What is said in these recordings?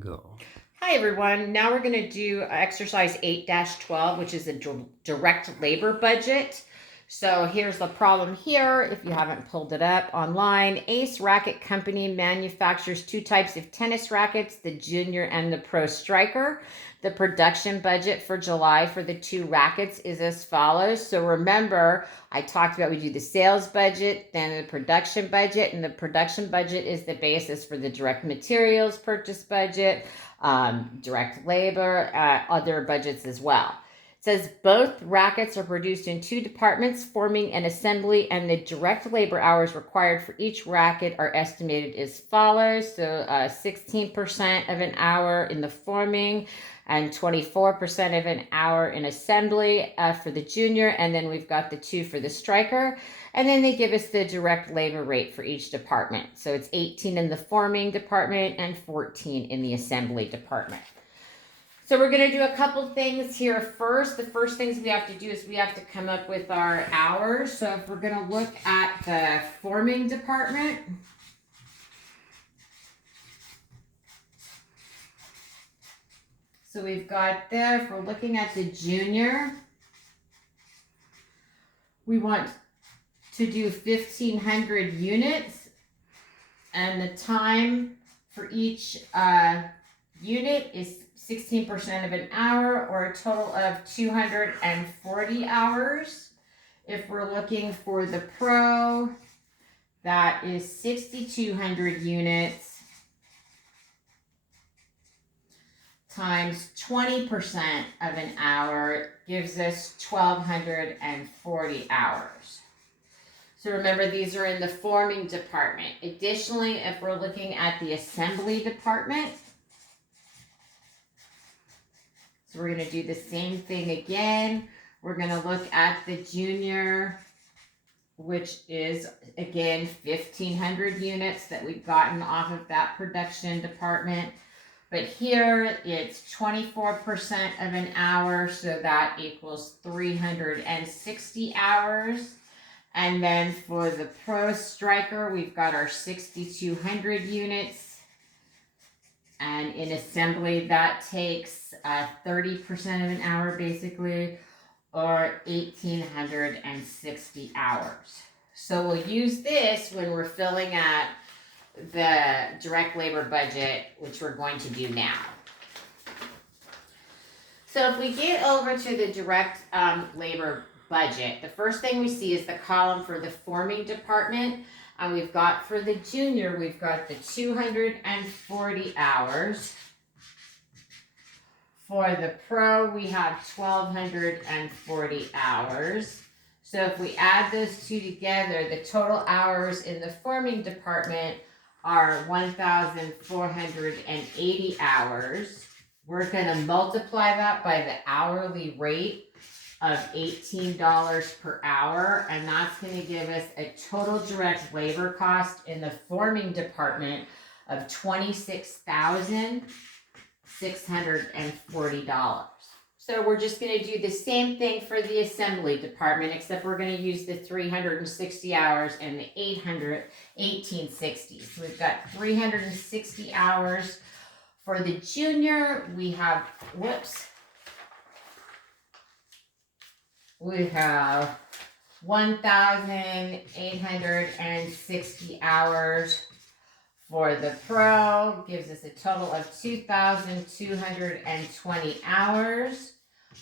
Go. Hi everyone. Now we're going to do exercise 8-12, which is a direct labor budget. So here's the problem here. If you haven't pulled it up online, Ace Racket Company manufactures two types of tennis rackets, the Junior and the Pro Striker. The production budget for July for the two rackets is as follows. So remember, I talked about we do the sales budget, then the production budget, and the production budget is the basis for the direct materials purchase budget, direct labor, other budgets as well. It says both rackets are produced in two departments, forming an assembly, and the direct labor hours required for each racket are estimated as follows. So 16% of an hour in the forming and 24% of an hour in assembly for the junior, and then we've got the two for the striker. And then they give us the direct labor rate for each department. So it's 18 in the forming department and 14 in the assembly department. So we're going to do a couple things here first. The first things we have to do is we have to come up with our hours. So if we're going to look at the forming department, so we've got there, if we're looking at the junior, we want to do 1,500 units, and the time for each unit is 16% of an hour, or a total of 240 hours. If we're looking for the pro, that is 6,200 units times 20% of an hour gives us 1,240 hours. So remember, these are in the forming department. Additionally, if we're looking at the assembly department, so we're going to do the same thing again. We're going to look at the junior, which is, again, 1,500 units that we've gotten off of that production department. But here it's 24% of an hour, so that equals 360 hours. And then for the Pro Striker, we've got our 6,200 units. And in assembly, that takes 30% of an hour, basically, or 1,860 hours. So we'll use this when we're filling out the direct labor budget, which we're going to do now. So if we get over to the direct labor budget, the first thing we see is the column for the forming department. And we've got for the junior, we've got the 240 hours. For the pro, we have 1,240 hours. So if we add those two together, the total hours in the forming department are 1,480 hours. We're going to multiply that by the hourly rate of $18 per hour, and that's going to give us a total direct labor cost in the forming department of $26,640. So we're just going to do the same thing for the assembly department, except we're going to use the 360 hours and the 1860. So we've got 360 hours for the junior. We have, we have 1,860 hours for the pro, gives us a total of 2,220 hours.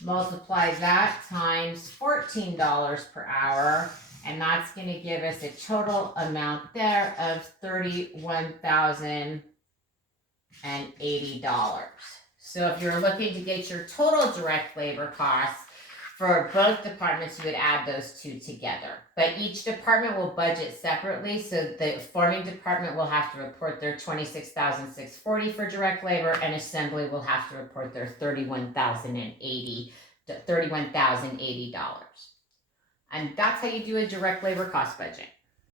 Multiply that times $14 per hour, and that's going to give us a total amount there of $31,080. So if you're looking to get your total direct labor costs for both departments, you would add those two together. But each department will budget separately. So the forming department will have to report their $26,640 for direct labor, and assembly will have to report their $31,080. And that's how you do a direct labor cost budget.